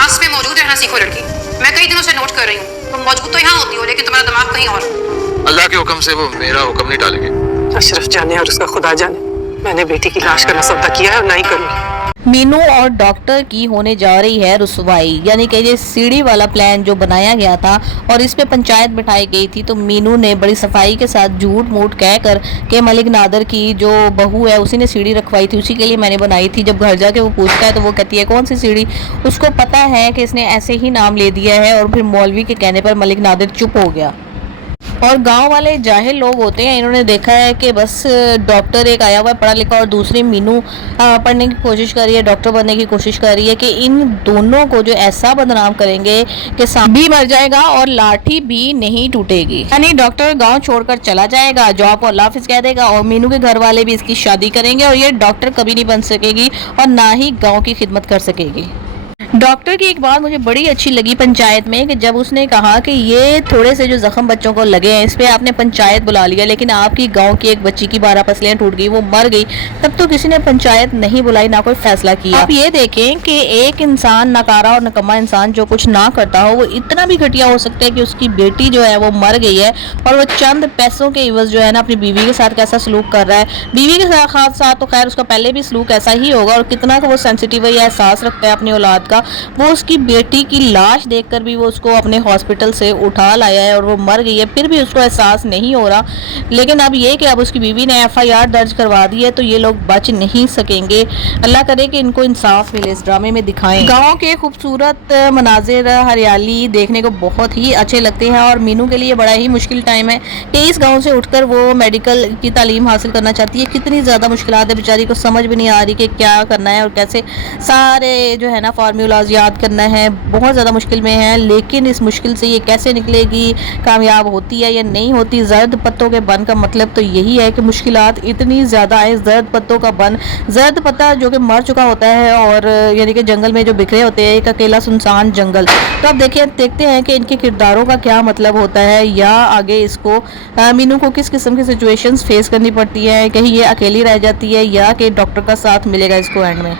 Class में मौजूद रहना सीखो लड़की। मैं कई दिनों से नोट कर रही हूँ, तुम मौजूद तो यहाँ होती हो लेकिन तुम्हारा दिमाग कहीं और। अल्लाह के हुक्म से वो मेरा हुक्म नहीं टालेंगे। अशरफ जाने और उसका खुदा जाने, मैंने बेटी की लाश करना सौदा किया है और नहीं करूँगी। मीनू और डॉक्टर की होने जा रही है रुसवाई। यानी कि ये सीढ़ी वाला प्लान जो बनाया गया था और इस पे पंचायत बिठाई गई थी, तो मीनू ने बड़ी सफाई के साथ झूठ मूठ कहकर कि मलिक नादर की जो बहू है उसी ने सीढ़ी रखवाई थी, उसी के लिए मैंने बनाई थी। जब घर जाके वो पूछता है तो वो कहती है कौन सी सीढ़ी। उसको पता है कि इसने ऐसे ही नाम ले दिया है और फिर मौलवी के कहने पर मलिक नादर चुप हो गया। और गांव वाले जाहिल लोग होते हैं, इन्होंने देखा है कि बस डॉक्टर एक आया हुआ है पढ़ा लिखा और दूसरी मीनू पढ़ने की कोशिश कर रही है, डॉक्टर बनने की कोशिश कर रही है, कि इन दोनों को जो ऐसा बदनाम करेंगे कि सांप भी मर जाएगा और लाठी भी नहीं टूटेगी। यानी डॉक्टर गांव छोड़कर चला जाएगा, जॉब को अल्लाह हाफिज कह देगा और मीनू के घर वाले भी इसकी शादी करेंगे और ये डॉक्टर कभी नहीं बन सकेगी और ना ही गाँव की खिदमत कर सकेगी। डॉक्टर की एक बात मुझे बड़ी अच्छी लगी पंचायत में, कि जब उसने कहा कि ये थोड़े से जो जख्म बच्चों को लगे हैं इस पे आपने पंचायत बुला लिया, लेकिन आपकी गांव की एक बच्ची की 12 पसलियां टूट गई, वो मर गई, तब तो किसी ने पंचायत नहीं बुलाई, ना कोई फैसला किया। आप ये देखें कि एक इंसान नकारा और नकम्मा इंसान जो कुछ ना करता हो वो इतना भी घटिया हो सकता है कि उसकी बेटी जो है वो मर गई है और वो चंद पैसों के इवज जो है ना अपनी बीवी के साथ कैसा सलूक कर रहा है। बीवी के साथ तो खैर उसका पहले भी सलूक ऐसा ही होगा और कितना वो सेंसिटिव है या एहसास रखता है अपनी औलाद का। वो उसकी बेटी की लाश देखकर भी वो उसको अपने हॉस्पिटल से उठा लाया है और वो मर गई है, फिर भी उसको एहसास नहीं हो रहा। लेकिन अब ये कि अब उसकी बीवी ने FIR दर्ज करवा दी है तो ये लोग बच नहीं सकेंगे। अल्लाह करे कि इनको इंसाफ मिले, इस ड्रामे में दिखाएं। गाँव के खूबसूरत मनाजिर, हरियाली देखने को बहुत ही अच्छे लगते हैं और मीनू के लिए बड़ा ही मुश्किल टाइम है कि इस गाँव से उठकर वो मेडिकल की तालीम हासिल करना चाहती है। कितनी ज़्यादा मुश्किलात है, बेचारी को समझ भी नहीं आ रही कि क्या करना है और कैसे सारे जो है ना फार्मूलाज याद करना है, बहुत ज़्यादा मुश्किल में है। लेकिन इस मुश्किल से ये कैसे निकलेगी, कामयाब होती है या नहीं होती। जर्द पत्तों के बन का मतलब तो यही है कि मुश्किलात इतनी ज़्यादा है। जर्द पत्तों का बन, जर्द पत्ता जो कि मर चुका होता है और यानी कि जंगल में जो बिखरे होते हैं, एक अकेला सुनसान जंगल। तो अब देखते हैं कि इनके किरदारों का क्या मतलब होता है या आगे इसको मीनू को किस किस्म की सिचुएशंस फेस करनी पड़ती है, कहीं ये अकेली रह जाती है या कि डॉक्टर का साथ मिलेगा इसको एंड में।